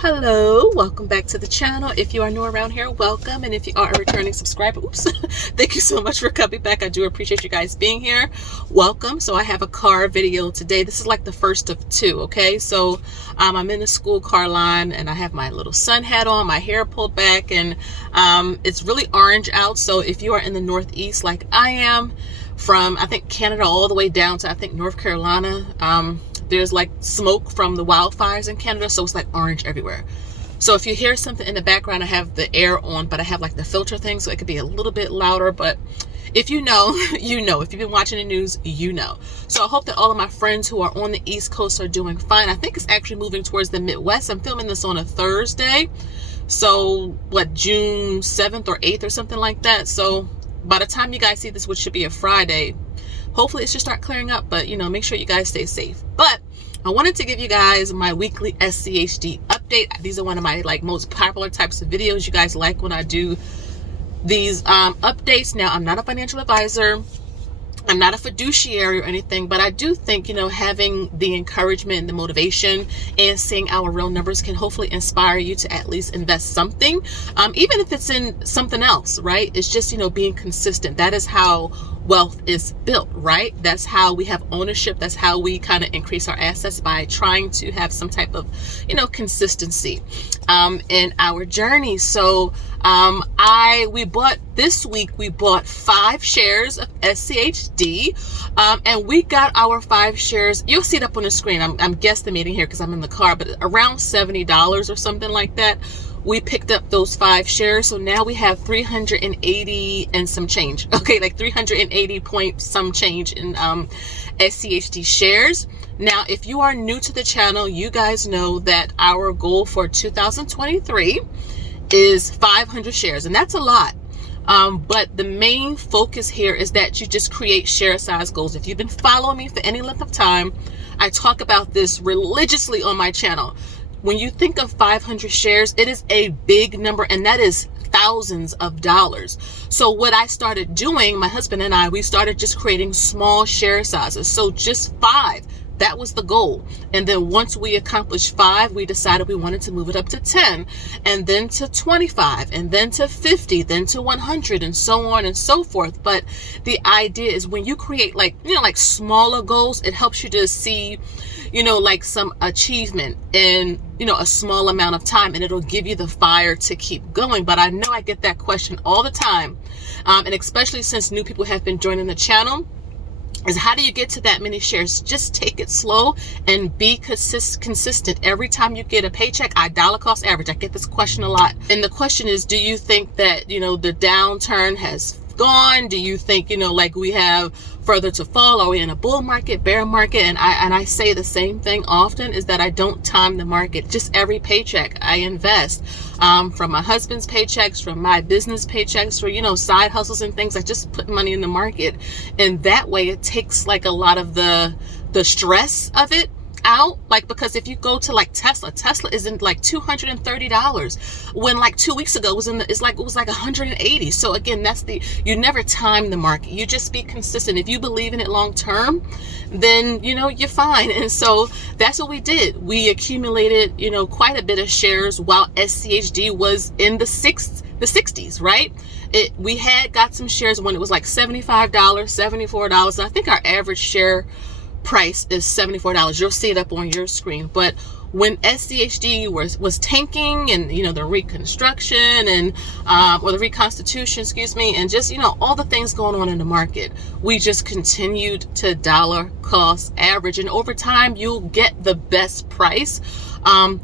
Hello, welcome back to the channel. If you are new around here, welcome, and if you are a returning subscriber, thank you so much for coming back. I do appreciate you guys being here. Welcome. So I have a car video today. This is like the first of two, okay? So I'm in the school car line and I have my little sun hat on, my hair pulled back, and it's really orange out. So if you are in the Northeast like I am, from I think Canada all the way down to I think North Carolina, there's like smoke from the wildfires in Canada, so it's like orange everywhere. So if you hear something in the background, I have the air on, but I have like the filter thing, so it could be a little bit louder. But if you know, you know. If you've been watching the news, you know. So I hope that all of my friends who are on the East Coast are doing fine. I think it's actually moving towards the Midwest. I'm filming this on a Thursday, so what, June 7th or 8th or something like that. So by the time you guys see this, which should be a Friday, hopefully it should start clearing up, but make sure you guys stay safe. But I wanted to give you guys my weekly SCHD update. These are one of my most popular types of videos. You guys like when I do these updates. Now, I'm not a financial advisor, I'm not a fiduciary or anything, but I do think, having the encouragement and the motivation and seeing our real numbers can hopefully inspire you to at least invest something, even if it's in something else, right? It's just, being consistent. That is how wealth is built, right? That's how we have ownership. That's how we kind of increase our assets, by trying to have some type of, consistency in our journey. So this week we bought 5 shares of SCHD, and we got our 5 shares. You'll see it up on the screen. I'm guesstimating here because I'm in the car, but around $70 or something like that. We picked up those 5 shares. So now we have 380 and some change. Okay, like 380 point some change in SCHD shares. Now, if you are new to the channel, you guys know that our goal for 2023 is 500 shares, and that's a lot. But the main focus here is that you just create share size goals. If you've been following me for any length of time, I talk about this religiously on my channel. When you think of 500 shares, it is a big number, and that is thousands of dollars. So what I started doing, my husband and I, we started just creating small share sizes. So just 5. That was the goal. And then once we accomplished 5, we decided we wanted to move it up to 10, and then to 25, and then to 50, then to 100, and so on and so forth. But the idea is when you create like smaller goals, it helps you to see, some achievement in, a small amount of time, and it'll give you the fire to keep going. But I know I get that question all the time. And especially since new people have been joining the channel, is how do you get to that many shares? Just take it slow and be consistent. Every time you get a paycheck, I dollar cost average. I get this question a lot. And the question is, do you think that, the downturn has gone? Do you think, we have further to fall? Are we in a bull market, bear market? And I say the same thing often, is that I don't time the market. Just every paycheck I invest, from my husband's paychecks, from my business paychecks, for side hustles and things, I just put money in the market, and that way it takes a lot of the stress of it out. Because if you go to Tesla is in $230, when 2 weeks ago it was like 180. So again, you never time the market. You just be consistent. If you believe in it long term, then you're fine. And so that's what we did. We accumulated quite a bit of shares while SCHD was in the 60s, right? We had got some shares when it was like $75, $74, and I think our average share price is $74. You'll see it up on your screen. But when SCHD was tanking, and the reconstruction and or the reconstitution, excuse me, and just all the things going on in the market, we just continued to dollar cost average, and over time you'll get the best price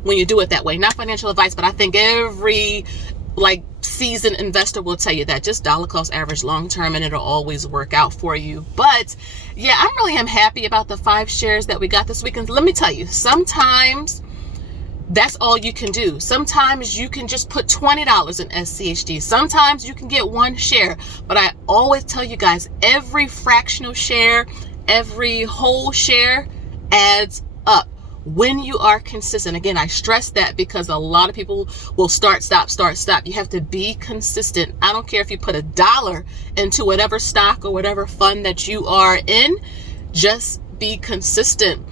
when you do it that way. Not financial advice, but I think every seasoned investor will tell you that just dollar cost average long term, and it'll always work out for you. But yeah, I really am happy about the 5 shares that we got this week. And let me tell you, sometimes that's all you can do. Sometimes you can just put $20 in SCHD. Sometimes you can get 1 share. But I always tell you guys, every fractional share, every whole share adds up when you are consistent. Again, I stress that because a lot of people will start, stop. You have to be consistent. I don't care if you put $1 into whatever stock or whatever fund that you are in. Just be consistent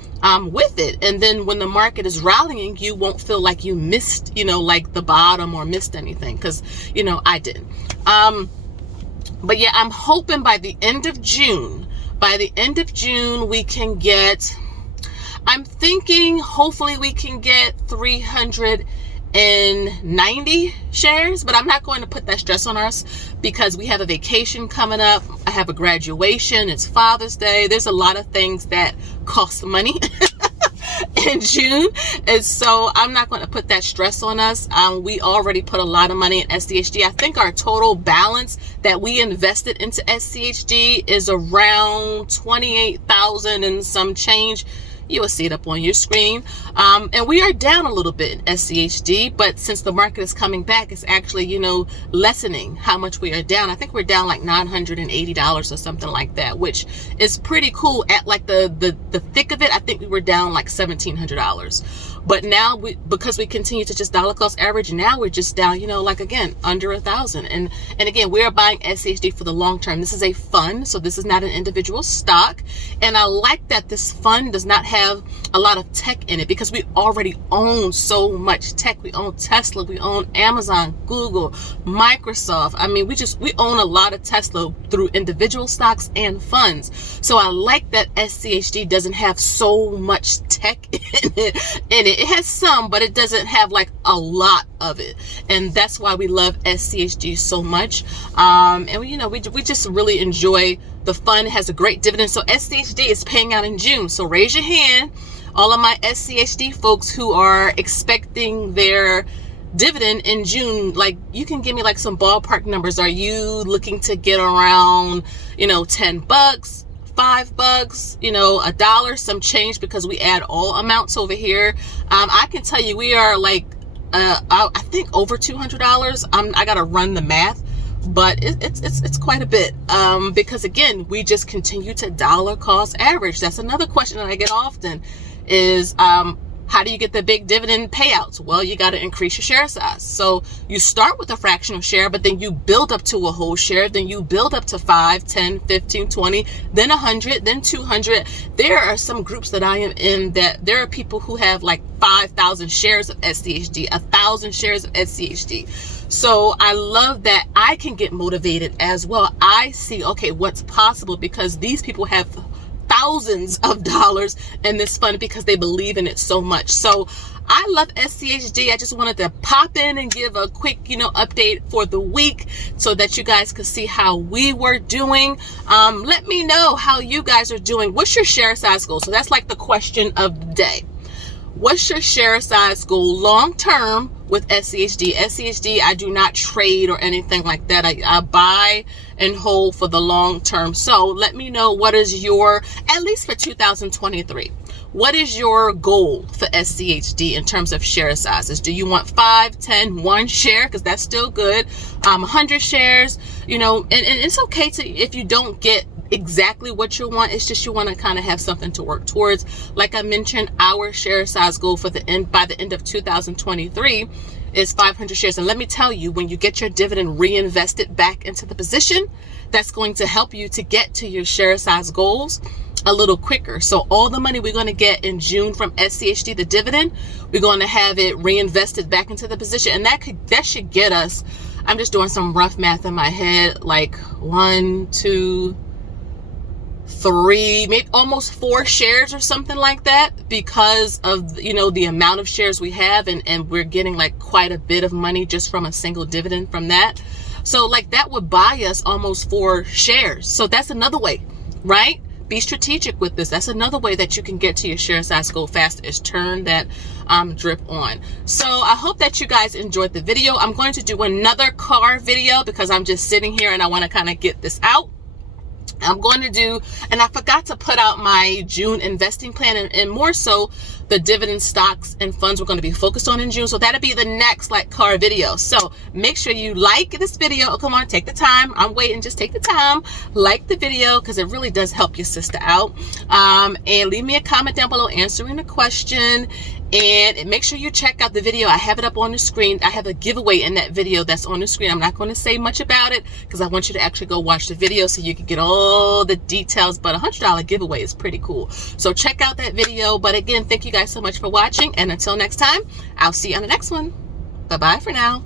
with it. And then when the market is rallying, you won't feel like you missed, like the bottom or missed anything, because, I didn't. But yeah, I'm hoping by the end of June, we can get, I'm thinking hopefully we can get 390 shares, but I'm not going to put that stress on us because we have a vacation coming up. I have a graduation. It's Father's Day. There's a lot of things that cost money in June, and so I'm not going to put that stress on us. We already put a lot of money in SCHD. I think our total balance that we invested into SCHD is around 28,000 and some change. You will see it up on your screen. And we are down a little bit in SCHD, but since the market is coming back, it's actually, lessening how much we are down. I think we're down like $980 or something like that, which is pretty cool. At like the thick of it, I think we were down like $1,700. But now because we continue to just dollar cost average, now we're just down, like again, under 1,000. And again, we are buying SCHD for the long term. This is a fund, so this is not an individual stock. And I like that this fund does not have a lot of tech in it because we already own so much tech. We own Tesla, we own Amazon, Google, Microsoft. I mean, we own a lot of Tesla through individual stocks and funds. So I like that SCHD doesn't have so much tech in it. It has some, but it doesn't have like a lot of it, and that's why we love SCHD so much. And we just really enjoy the fund. It has a great dividend. So SCHD is paying out in June. So raise your hand, all of my SCHD folks who are expecting their dividend in June. Like, you can give me like some ballpark numbers. Are you looking to get around, $10? $5, $1, some change, because we add all amounts over here. I can tell you we are like, I think over $200. I gotta run the math, but it's quite a bit. Because again, we just continue to dollar cost average. That's another question that I get often is, how do you get the big dividend payouts? Well, you got to increase your share size. So you start with a fractional share, but then you build up to a whole share. Then you build up to 5, 10, 15, 20, then 100, then 200. There are some groups that I am in that there are people who have like 5,000 shares of SCHD, 1,000 shares of SCHD. So I love that I can get motivated as well. I see, okay, what's possible, because these people have thousands of dollars in this fund because they believe in it so much. So I love SCHD. I just wanted to pop in and give a quick, update for the week so that you guys could see how we were doing. Let me know how you guys are doing. What's your share size goal? So that's like the question of the day. What's your share size goal long term with SCHD? SCHD, I do not trade or anything like that. I buy and hold for the long term. So let me know, what is your, at least for 2023, what is your goal for SCHD in terms of share sizes? Do you want 5, 10, 1 share? Because that's still good. 100 shares, and it's okay to, if you don't get exactly what you want, it's just you want to kind of have something to work towards. Like I mentioned, our share size goal for the end, by the end of 2023, is 500 shares. And let me tell you, when you get your dividend reinvested back into the position, that's going to help you to get to your share size goals a little quicker. So all the money we're going to get in June from SCHD, the dividend, we're going to have it reinvested back into the position, and that should get us, I'm just doing some rough math in my head, like 1, 2, 3, maybe almost 4 shares or something like that, because of the amount of shares we have, and we're getting like quite a bit of money just from a single dividend from that. So like that would buy us almost 4 shares. So that's another way, right? Be strategic with this. That's another way that you can get to your share size goal faster, is turn that drip on. So I hope that you guys enjoyed the video. I'm going to do another car video because I'm just sitting here and I want to kind of get this out. I'm going to do, and I forgot to put out my June investing plan, and more so the dividend stocks and funds we're going to be focused on in June. So that'll be the next like car video. So make sure you like this video. Oh, come on, take the time. I'm waiting. Just take the time. Like the video because it really does help your sister out. And leave me a comment down below answering the question. And make sure you check out the video. I have it up on the screen. I have a giveaway in that video that's on the screen. I'm not going to say much about it because I want you to actually go watch the video so you can get all the details. But a $100 giveaway is pretty cool. So check out that video. But again, thank you guys so much for watching. And until next time, I'll see you on the next one. Bye-bye for now.